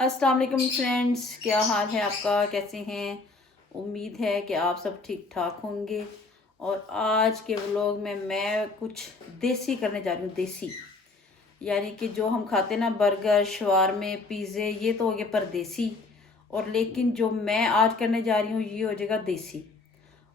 अस्सलाम वालेकुम फ्रेंड्स, क्या हाल है आपका? कैसे हैं? उम्मीद है कि आप सब ठीक ठाक होंगे। और आज के व्लॉग में मैं कुछ देसी करने जा रही हूँ। देसी यानी कि जो हम खाते ना, बर्गर, शवारमे, पिज़्ज़े, ये तो हो गए परदेसी। और लेकिन जो मैं आज करने जा रही हूँ ये हो जाएगा देसी।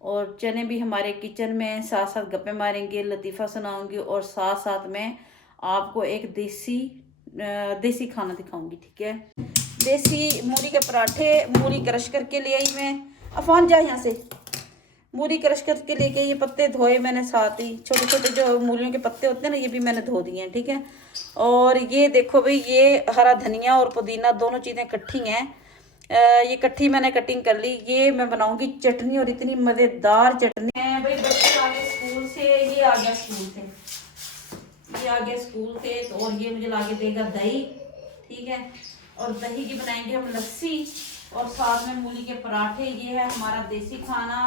और चने भी हमारे किचन में, साथ साथ गप्पे मारेंगे, लतीफ़ा सुनाऊंगी और साथ साथ में आपको एक देसी खाना दिखाऊंगी। ठीक है? देसी मूली के पराठे, मूली क्रश करके ले आई मैं। अफान जा यहाँ से। मूली क्रश करके लेके, ये पत्ते धोए मैंने, साथ ही छोटे छोटे जो मूलियों के पत्ते होते हैं ना, ये भी मैंने धो दिए हैं। ठीक है? और ये देखो भाई, ये हरा धनिया और पुदीना दोनों चीज़ें इकट्ठी हैं। ये इकट्ठी मैंने कटिंग कर ली। ये मैं बनाऊंगी चटनी, और इतनी मज़ेदार चटनी है भाई। बच्चे आ गए स्कूल से, ये आ गया स्कूल से, ये आ गया स्कूल से तो, और ये मुझे लाके देगा दही। ठीक है? और दही की बनाएंगे हम लस्सी, और साथ में मूली के पराठे। ये है हमारा देसी खाना।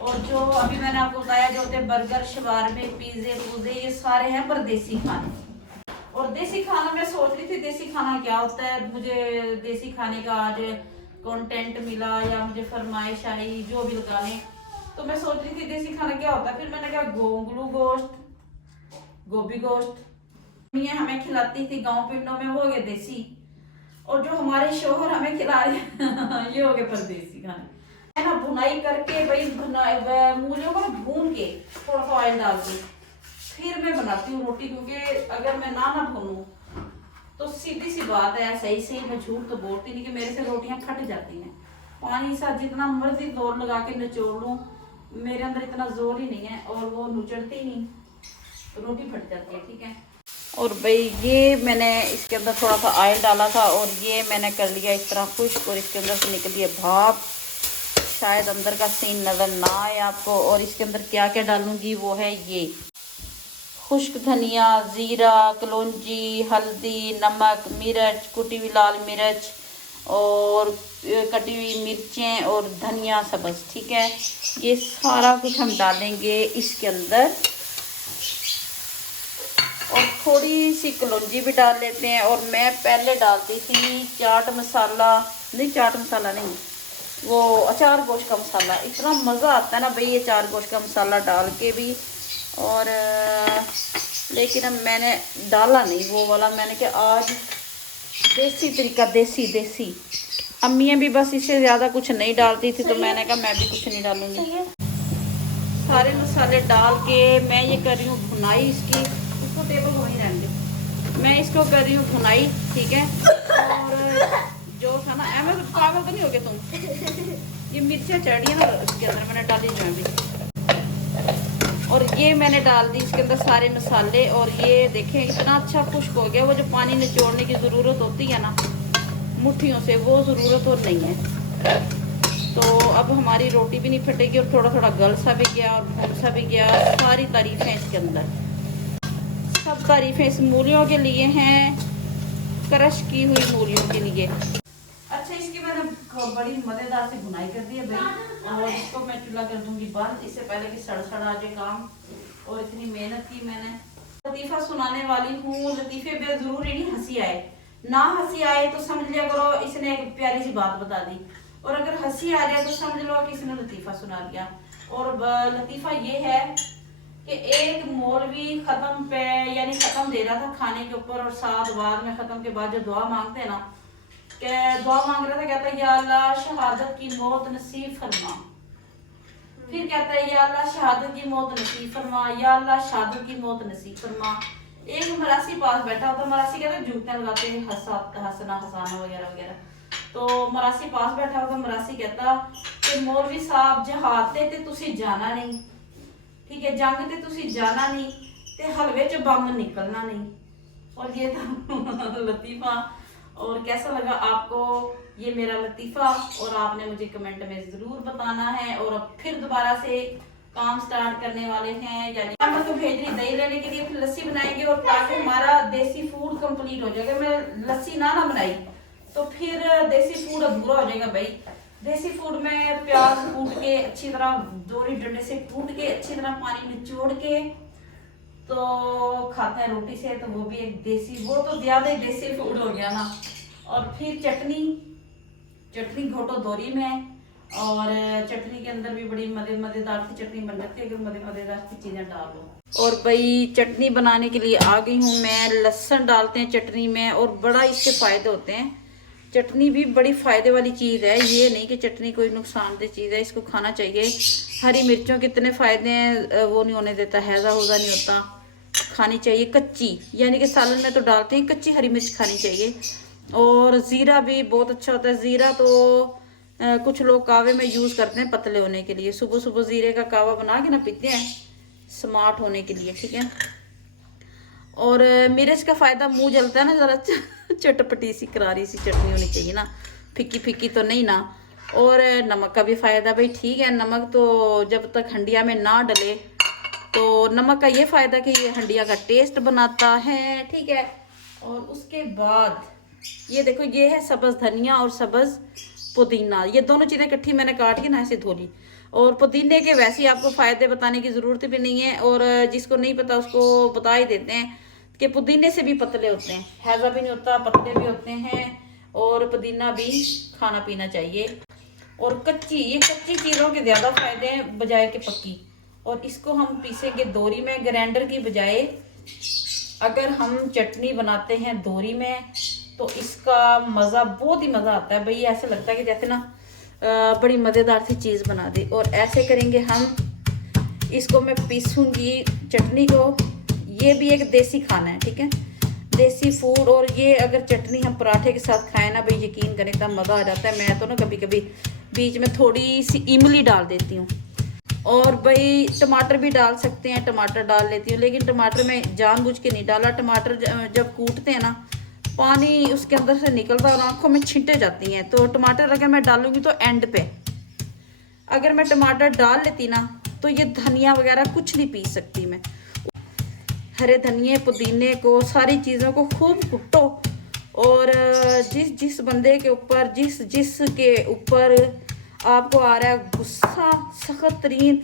और जो अभी मैंने आपको बताया, जो होते हैं बर्गर, शवारमे, पिज़्ज़े पुज़े, ये सारे हैं परदेसी खाने। और देसी खाना मैं सोच रही थी देसी खाना क्या होता है। मुझे देसी खाने का आज कंटेंट मिला, या मुझे फरमाइश आई, जो भी लगा लें। तो मैं सोच रही थी देसी खाना क्या होता है। फिर मैंने कहा गोंगलू गोश्त, गोभी गोश्त ये हमें खिलाती थी गांव पिंडों में, वो हो गए देसी। और जो हमारे शोहर हमें खिला रहे हैं ये हो गए परदेसी खाने। है ना, भुनाई करके भाई, मूलियों को भून के थोड़ा सा ऑयल डाल के फिर मैं बनाती हूँ रोटी। क्योंकि अगर मैं ना भूनूं तो सीधी सी बात है, सही से मैं झूठ तो बोलती नहीं कि मेरे से रोटियां फट जाती हैं। पानी सा जितना मर्जी जोर लगा के निचोड़ लूं, मेरे अंदर इतना जोर ही नहीं है, और वो नुचड़ती नहीं, तो रोटी फट जाती है। ठीक है? और भाई ये मैंने इसके अंदर थोड़ा सा ऑयल डाला था, और ये मैंने कर लिया इस तरह खुश्क, और इसके अंदर से निकली है भाप। शायद अंदर का सीन नज़र ना आए आपको। और इसके अंदर क्या क्या डालूंगी वो है ये खुश्क धनिया, ज़ीरा, कलौंजी, हल्दी, नमक, मिर्च, कुटी हुई लाल मिर्च, और कटी हुई मिर्चें, और धनिया सब्ज़। ठीक है? ये सारा कुछ हम डालेंगे इसके अंदर। और थोड़ी सी कलौंजी भी डाल लेते हैं। और मैं पहले डालती थी चाट मसाला, नहीं चाट मसाला नहीं, वो अचार गोश्त का मसाला। इतना मज़ा आता है ना भाई ये अचार गोश्त का मसाला डाल के भी। और लेकिन अब मैंने डाला नहीं वो वाला। मैंने कहा आज देसी तरीका, देसी देसी। अम्मियाँ भी बस इससे ज़्यादा कुछ नहीं डालती थी, तो मैंने कहा मैं भी कुछ नहीं डालूँगी। सारे मसाले डाल के मैं ये कर रही हूँ भुनाई इसकी। इसको टेबल वहीं रहने दे, मैं इसको कर रही हूँ भुनाई। ठीक है? और जो था ना, अहमद पागल तो नहीं हो गए तुम? ये मिर्चियाँ चढ़ रही है ना इसके अंदर, मैंने डाली जो अभी। और ये मैंने डाल दी इसके अंदर सारे मसाले। और ये देखें इतना अच्छा खुश्क हो गया। वो जो पानी निचोड़ने की ज़रूरत होती है ना मुट्ठियों से, वो ज़रूरत और नहीं है। तो अब हमारी रोटी भी नहीं फटेगी, और थोड़ा थोड़ा गल सा भी गया और भून सा भी गया। सारी तारीफ़ें इसके अंदर, सब तारीफ़ें इस मूलियों के लिए हैं, क्रश की हुई मूलियों के लिए। अच्छा, इसकी मैंने बड़ी मज़ेदार से भुनाई कर दी है भाई। और इसको मैं चूल्हा कर दूंगी बंद, इससे पहले कि सड़ सड़ आ जाए काम। और इतनी मेहनत की मैंने। लतीफ़ा सुनाने वाली हूँ, लतीफ़े में ज़रूरी नहीं हंसी आए, ना हंसी आए तो समझ लिया करो इसने एक प्यारी सी बात बता दी। और अगर हंसी आ जाए तो समझ लो कि इसने लतीफ़ा सुना दिया। और लतीफ़ा ये है कि एक मौलवी खत्म पे, यानी खत्म दे रहा था खाने के ऊपर, और साथ बाद में खत्म के बाद जो दुआ मांगते हैं ना, कि दुआ मांग रहा था, कहता है या अल्लाह शहादत की मौत नसीब फरमा। फिर कहता है या अल्लाह शहादत की मौत नसीब फरमा, या अल्लाह शहादत की मौत नसीब फरमा। एक मरासी पास बैठा होता, मरासी कहते जूते लगाते हैं, हंसना हंसाना वगैरह वगैरह। तो मरासी पास बैठा होता, मरासी कहता कि मौलवी साहब जहाद ते तुसी जाना नहीं, ठीक है, जंग ते तुसी जाना नहीं, ते हलवे च बम निकलना नहीं। और ये था लतीफ़ा। और कैसा लगा आपको ये मेरा लतीफ़ा, और आपने मुझे कमेंट में ज़रूर बताना है। और अब फिर दोबारा से काम स्टार्ट करने वाले हैं, यानी मैं तो भेज रही दही लेने के लिए, फिर लस्सी बनाएंगे। और ताकि हमारा देसी फूड कंप्लीट हो जाएगा। मैं लस्सी ना बनाई तो फिर देसी फूड अधूरा हो जाएगा भाई। देसी फूड में प्याज कूट के अच्छी तरह, दोरी डंडे से कूट के अच्छी तरह पानी निचोड़ के तो खाते हैं रोटी से, तो वो भी एक देसी, वो तो ज्यादा ही देसी फूड हो गया ना। और फिर चटनी घोटो दोरी में। और चटनी के अंदर भी बड़ी मज़ेदार सी चटनी बन जाती है अगर मज़ेदार सी चीज़ें डाल लो। और भाई चटनी बनाने के लिए आ गई हूँ मैं। लहसुन डालते हैं चटनी में और बड़ा इसके फ़ायदे होते हैं। चटनी भी बड़ी फ़ायदे वाली चीज़ है, ये नहीं कि चटनी कोई नुकसानदेह चीज़ है, इसको खाना चाहिए। हरी मिर्चों के इतने फ़ायदे हैं, वो नहीं होने देता, हैज़ा हुज़ा नहीं होता। खानी चाहिए कच्ची, यानी कि सालन में तो डालते हैं, कच्ची हरी मिर्च खानी चाहिए। और ज़ीरा भी बहुत अच्छा होता है। ज़ीरा तो कुछ लोग कावे में यूज़ करते हैं पतले होने के लिए। सुबह सुबह ज़ीरे का कावा बना के ना पीते हैं स्मार्ट होने के लिए, ठीक है। और मिर्च का फ़ायदा, मुंह जलता है ना, ज़रा चटपटी सी करारी सी चटनी होनी चाहिए ना, फीकी फीकी तो नहीं ना। और नमक का भी फ़ायदा भाई, ठीक है। नमक तो जब तक हंडिया में ना डले तो नमक का ये फ़ायदा कि ये हंडिया का टेस्ट बनाता है, ठीक है। और उसके बाद ये देखो, ये है सब्ज़ धनिया और सब्ज़ पुदीना, ये दोनों चीज़ें इकट्ठी मैंने काट के ना ऐसे धो ली। और पुदीने के वैसे ही आपको फ़ायदे बताने की ज़रूरत भी नहीं है, और जिसको नहीं पता उसको बता ही देते हैं कि पुदीने से भी पतले होते हैं, हैज़ा भी नहीं होता, पतले भी होते हैं। और पुदीना भी खाना पीना चाहिए। और ये कच्ची चीज़ों के ज़्यादा फ़ायदे हैं बजाय के पक्की। और इसको हम पीसेंगे दोरी में, ग्राइंडर की बजाय। अगर हम चटनी बनाते हैं दोरी में तो इसका मज़ा, बहुत ही मज़ा आता है भाई। ऐसा लगता है कि जैसे ना बड़ी मज़ेदार सी चीज़ बना दी। और ऐसे करेंगे हम, इसको मैं पीसूंगी चटनी को। ये भी एक देसी खाना है, ठीक है, देसी फूड। और ये अगर चटनी हम पराठे के साथ खाएं ना भाई, यकीन करें इतना मज़ा आ जाता है। मैं तो ना कभी कभी बीच में थोड़ी सी इमली डाल देती हूँ। और भाई टमाटर भी डाल सकते हैं, टमाटर डाल लेती हूँ, लेकिन टमाटर में जानबूझ के नहीं डाला। टमाटर जब कूटते हैं ना, पानी उसके अंदर से निकलता और आंखों में छींटे जाती हैं। तो टमाटर अगर मैं डालूंगी तो एंड पे, अगर मैं टमाटर डाल लेती ना तो ये धनिया वगैरह कुछ नहीं पी सकती मैं। हरे धनिए पुदीने को, सारी चीज़ों को खूब कुटो। और जिस बंदे के ऊपर, जिस के ऊपर आपको आ रहा है गुस्सा सख्त तरीन,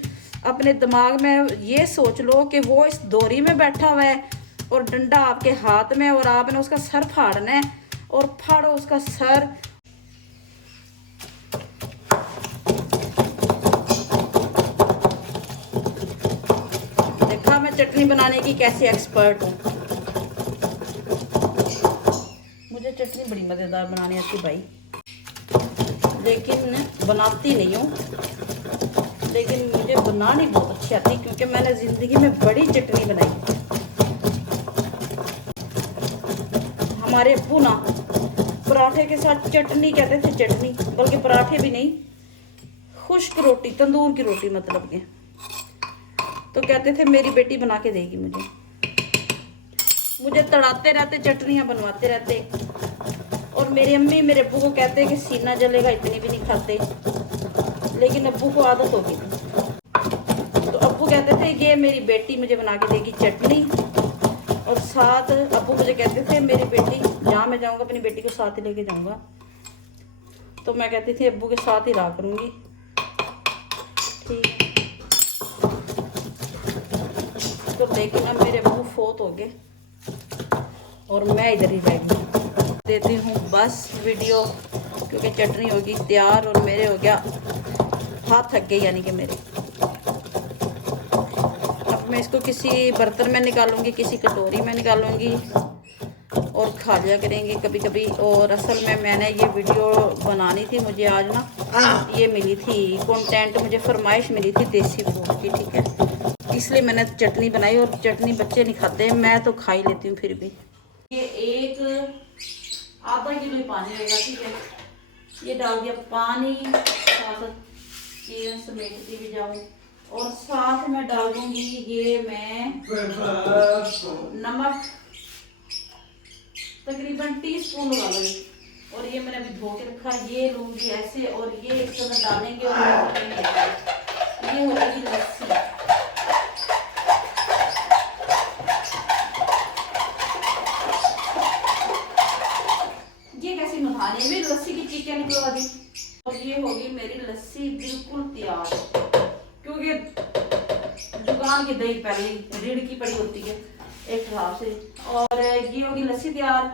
अपने दिमाग में ये सोच लो कि वो इस दोरी में बैठा हुआ है और डंडा आपके हाथ में, और आपने उसका सर फाड़ना है। और फाड़ो उसका सर। देखा मैं चटनी बनाने की कैसे एक्सपर्ट हूँ। मुझे चटनी बड़ी मज़ेदार बनानी आती भाई, लेकिन बनाती नहीं हूँ। लेकिन मुझे बनानी बहुत अच्छी आती, क्योंकि मैंने ज़िंदगी में बड़ी चटनी बनाई। हमारे अब्बू ना पराठे के साथ चटनी कहते थे, चटनी, बल्कि पराठे भी नहीं, खुश्क रोटी, तंदूर की रोटी मतलब के, तो कहते थे मेरी बेटी बना के देगी मुझे तड़ाते रहते, चटनियाँ बनवाते रहते। और मेरी अम्मी मेरे अब्बू को कहते कि सीना जलेगा, इतनी भी नहीं खाते। लेकिन अब्बू को आदत होगी थी, तो अब्बू कहते थे ये मेरी बेटी मुझे बना के देगी चटनी। और साथ अब्बू मुझे कहते थे मेरी बेटी, जहाँ मैं जाऊँगा अपनी बेटी को साथ ही लेके जाऊँगा। तो मैं कहती थी अब्बू के साथ ही रहा करूँगी, ठीक। तो लेकिन अब मेरे अब्बू फोत हो गए और मैं इधर ही रह गई। देती हूँ बस वीडियो, क्योंकि चटनी होगी तैयार और मेरे हो गया, हाथ थक गए यानी कि मेरे। अब मैं इसको किसी बर्तन में निकालूंगी, किसी कटोरी में निकालूंगी और खा लिया करेंगे कभी कभी। और असल में मैंने ये वीडियो बनानी थी, मुझे आज ना ये मिली थी कंटेंट, मुझे फरमाइश मिली थी देसी फूड की, ठीक है, इसलिए मैंने चटनी बनाई। और चटनी बच्चे नहीं खाते, मैं तो खा ही लेती हूँ फिर भी। ये एक आधा किलो ही पानी रहेगा, ठीक है। ये डाल दिया पानी, साथ चीज़ें समेटती भी जाऊँ। और साथ में डाल दूंगी ये मैं नमक, तकरीबन टीस्पून लगा लूँगी। और ये मैंने अभी धो के रखा, ये लूँगी ऐसे, और ये इसके अंदर डालेंगे। और ये हो गई लस्सी। ये कैसी मधानी में लस्सी की चीज़ें निकलवा दी। और ये होगी मेरी लस्सी बिल्कुल तैयार, क्योंकि दुकान की दही पहले रीढ़ की पड़ी होती है एक हिसाब से। और ये होगी लस्सी तैयार।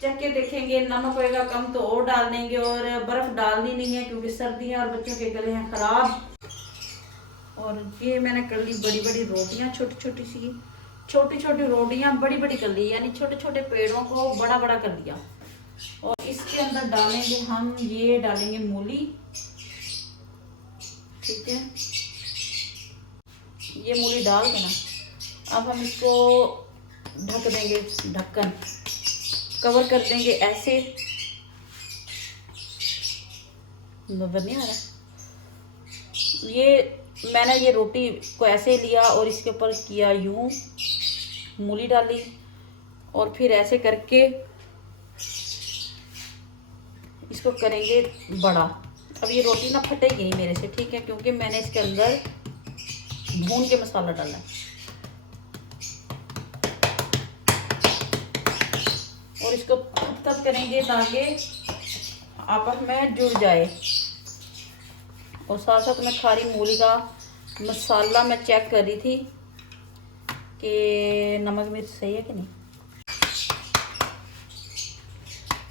चख के देखेंगे, नमक होएगा कम तो और डाल देंगे, और बर्फ़ डालनी नहीं है क्योंकि सर्दी है और बच्चों के गले हैं ख़राब। और ये मैंने कर ली बड़ी बड़ी रोटियां, छोटी छोटी सी, छोटी छोटी रोटियां बड़ी बड़ी कर ली, यानी छोटे छोटे पेड़ों को बड़ा बड़ा कर दिया। और इसके अंदर डालेंगे हम, ये डालेंगे मूली, ठीक है। ये मूली डाल के ना अब हम इसको ढक देंगे, ढक्कन कवर कर देंगे ऐसे। नजर नहीं आ रहा, ये मैंने ये रोटी को ऐसे लिया और इसके ऊपर किया यूं, मूली डाली और फिर ऐसे करके इसको करेंगे बड़ा। अब ये रोटी ना फटेगी नहीं मेरे से, ठीक है, क्योंकि मैंने इसके अंदर भून के मसाला डाला है। और इसको तब करेंगे ताकि आपस में जुड़ जाए। और साथ साथ मैं खारी मूली का मसाला मैं चेक कर रही थी कि नमक मिर्च सही है कि नहीं।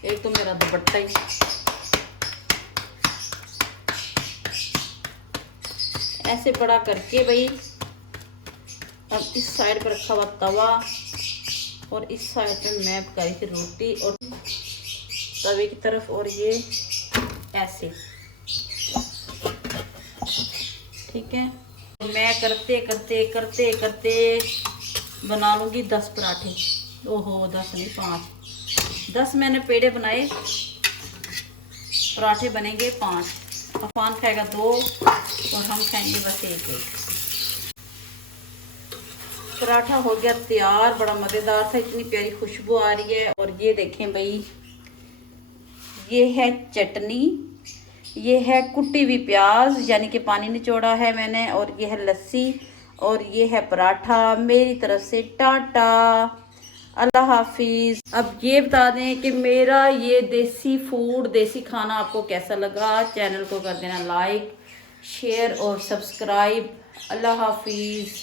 एक तो मेरा दुपट्टा ही ऐसे बड़ा करके भाई, अब इस साइड पर रखा हुआ तवा और इस साइड पे मैं पका रही थी रोटी, और तवे की तरफ, और ये ऐसे, ठीक है। मैं करते करते करते करते बना लूँगी 10 पराठे। ओहो 10 नहीं 5, 10 मैंने पेड़े बनाए, पराठे बनेंगे 5। अफान खाएगा 2 और हम खाएंगे बस 1। पराठा हो गया तैयार, बड़ा मज़ेदार था, इतनी प्यारी खुशबू आ रही है। और ये देखें भाई, ये है चटनी, ये है कुटी हुई प्याज यानी कि पानी निचोड़ा है मैंने, और ये है लस्सी, और ये है पराठा। मेरी तरफ से टाटा, अल्लाह हाफिज़। अब ये बता दें कि मेरा ये देसी फूड, देसी खाना आपको कैसा लगा। चैनल को कर देना लाइक, शेयर और सब्सक्राइब। अल्लाह हाफिज़।